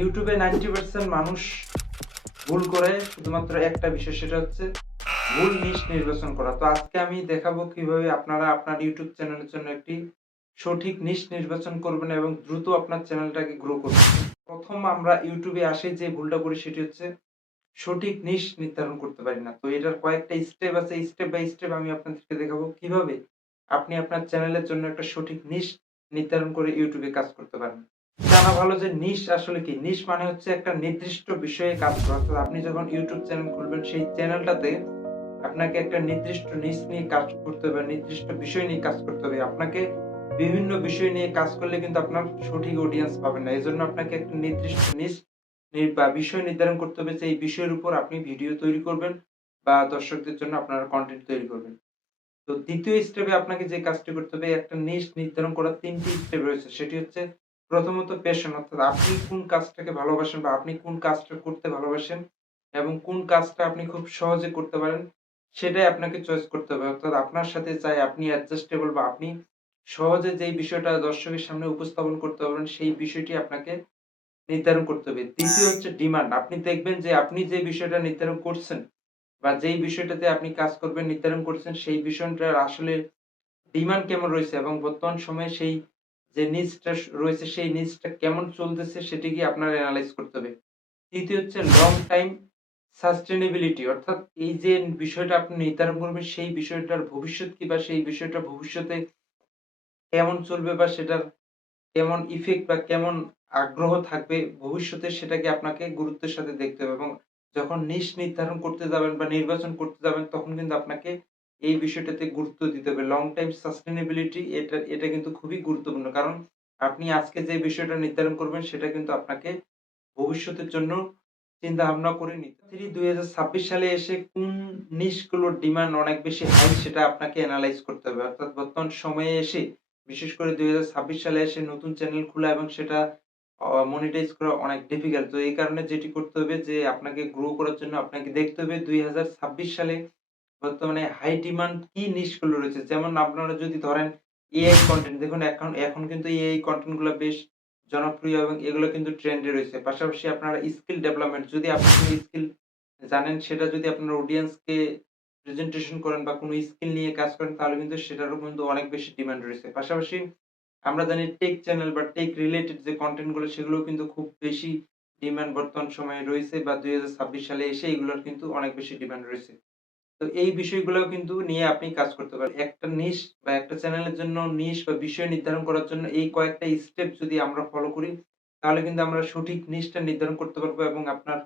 ইউটিউবে 90% মানুষ ভুল করে শুধুমাত্র একটা বিষয়, সেটা হচ্ছে ভুল নিশ নির্বাচন করা। তো আজকে আমি দেখাবো কিভাবে আপনারা আপনার ইউটিউব চ্যানেলের জন্য একটি সঠিক নিশ নির্বাচন করবেন এবং দ্রুত আপনার চ্যানেলটাকে গ্রো করবেন। প্রথম আমরা ইউটিউবে আসে যে ভুলটা করি সেটি হচ্ছে সঠিক নিশ নির্ধারণ করতে পারি না। তো এটার কয়েকটা স্টেপ আছে। স্টেপ বাই স্টেপ আমি আপনাদেরকে দেখাবো কিভাবে আপনি আপনার চ্যানেলের জন্য একটা সঠিক নিশ নির্ধারণ করে ইউটিউবে কাজ করতে পারেন। জানা ভালো যে নিশ আসলে কি? নিশ মানে হচ্ছে একটা নির্দিষ্ট বিষয়ে কাজ করা। অর্থাৎ আপনি যখন ইউটিউব চ্যানেল খুলবেন সেই চ্যানেলটাতে আপনাকে একটা নির্দিষ্ট নিশ নিয়ে কাজ করতে হবে, নির্দিষ্ট বিষয় নিয়ে কাজ করতে হবে। আপনাকে বিভিন্ন বিষয় নিয়ে কাজ করলে কিন্তু আপনার সঠিক অডিয়েন্স পাবেন না। এজন্য আপনাকে একটা নির্দিষ্ট নিশ বা বিষয় নির্ধারণ করতে হবে যে এই বিষয়ের উপর আপনি ভিডিও তৈরি করবেন বা দর্শকদের জন্য আপনারা কনটেন্ট তৈরি করবেন। তো ২য় স্টেপে আপনাকে যে কাজটি করতে হবে, একটা নিশ নির্ধারণ করার ৩ টি স্টেপ রয়েছে। সেটি হচ্ছে প্রথমত প্যাশন, অর্থাৎ আপনি কোন কাজটাকে ভালোবাসেন বা আপনি কোন কাজটা করতে ভালোবাসেন এবং কোন কাজটা আপনি খুব সহজে করতে পারেন, সেটাই আপনাকে চয়েস করতে হবে। অর্থাৎ আপনার সাথে চাই আপনি অ্যাডজাস্টেবল বা আপনি সহজে যেই বিষয়টা দর্শকের সামনে উপস্থাপন করতে পারবেন, সেই বিষয়টি আপনাকে নির্ধারণ করতে হবে। ২য় হচ্ছে ডিমান্ড। আপনি দেখবেন যে আপনি যে বিষয়টা নির্ধারণ করছেন বা যেই বিষয়টাতে আপনি কাজ করবেন নির্ধারণ করছেন, সেই বিষয়টার আসলে ডিমান্ড কেমন রয়েছে এবং বর্তমান সময়ে সেই যে নিডসটা রয়েছে সেই নিডসটা কেমন চলতেছে সেটি কি আপনার এনালাইজ করতে হবে। ৩য় হচ্ছে লং টাইম সাস্টেইনেবিলিটি, অর্থাৎ এই যে বিষয়টা আপনি নির্ধারণ করবেন সেই বিষয়টার ভবিষ্যৎ কি বা সেই বিষয়টা ভবিষ্যতে কেমন চলবে বা সেটার কেমন ইফেক্ট বা কেমন আগ্রহ থাকবে ভবিষ্যতে, সেটাকে আপনাকে গুরুত্বের সাথে দেখতে হবে এবং যখন নিশ নির্ধারণ করতে যাবেন বা নির্বাচন করতে যাবেন তখন কিন্তু আপনাকে এই বিষয়টাতে গুরুত্ব দিতে হবে। লং টাইম সাস্টেইনেবিলিটি এটা কিন্তু খুবই গুরুত্বপূর্ণ। কারণ আপনি আজকে যে বিষয়টা নির্ধারণ করবেন সেটা কিন্তু আপনাকে ভবিষ্যতের জন্য চিন্তা-ভাবনা করে নিতে ২০২৬ সালে এসে কোন নিশগুলোর ডিমান্ড অনেক বেশি হাই সেটা আপনাকে এনালাইজ করতে হবে। অর্থাৎ বর্তমান সময়ে এসে বিশেষ করে ২০২৬ সালে এসে নতুন চ্যানেল খোলা এবং সেটা মনিটাইজ করা অনেক ডিফিকাল্ট। তো এই কারণে যেটি করতে হবে যে আপনাকে গ্রো করার জন্য আপনাকে দেখতে হবে ২০২৬ সালে বর্তমানে হাই ডিমান্ড কি নিশ গুলো রয়েছে। যেমন আপনারা যদি ধরেন এআই কনটেন্ট, দেখুন এখন এখন কিন্তু এআই কনটেন্ট গুলা বেশ জনপ্রিয় এবং এগুলো কিন্তু ট্রেন্ড এ রয়েছে। পাশাপাশি আপনারা স্কিল ডেভেলপমেন্ট, যদি আপনি কোন স্কিল জানেন সেটা যদি আপনার অডিয়েন্স কে প্রেজেন্টেশন করেন বা কোন স্কিল নিয়ে কাজ করেন তাহলে কিন্তু সেটারও কিন্তু অনেক বেশি ডিমান্ড রয়েছে। পাশাপাশি আমরা জানি টেক চ্যানেল বা টেক রিলেটেড যে কনটেন্ট গুলো সেগুলোও কিন্তু খুব বেশি ডিমান্ড বর্তমান সময়ে রয়েছে বা ২০২৬ সালে এসে এগুলোর কিন্তু অনেক বেশি ডিমান্ড রয়েছে। তো এই বিষয়গুলোও কিন্তু নিয়ে আপনি কাজ করতে পারেন। একটা নিশ বা একটা চ্যানেলের জন্য নিশ বা বিষয় নির্ধারণ করার জন্য এই কয়েকটা স্টেপ যদি আমরা ফলো করি, তাহলে কিন্তু আমরা সঠিক নিশটা নির্ধারণ করতে পারবো এবং আপনার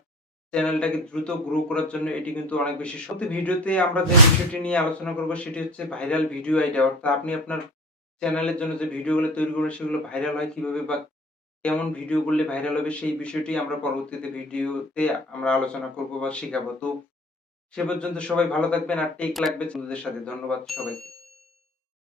চ্যানেলটাকে দ্রুত গ্রো করার জন্য এটি কিন্তু অনেক বেশি ভিডিওতে আমরা যে বিষয়টি নিয়ে আলোচনা করব সেটি হচ্ছে ভাইরাল ভিডিও আইডিয়া। অর্থাৎ আপনি আপনার চ্যানেলের জন্য যে ভিডিওগুলো তৈরি করবেন সেগুলো ভাইরাল হয় কিভাবে বা কেমন ভিডিও করলে ভাইরাল হবে সেই বিষয়টি আমরা পরবর্তীতে ভিডিওতে আমরা আলোচনা করব বা শিখাবো। তো সে পর্যন্ত সবাই ভালো থাকবেন আর টেক লাগবে বন্ধুদের সাথে। ধন্যবাদ সবাইকে।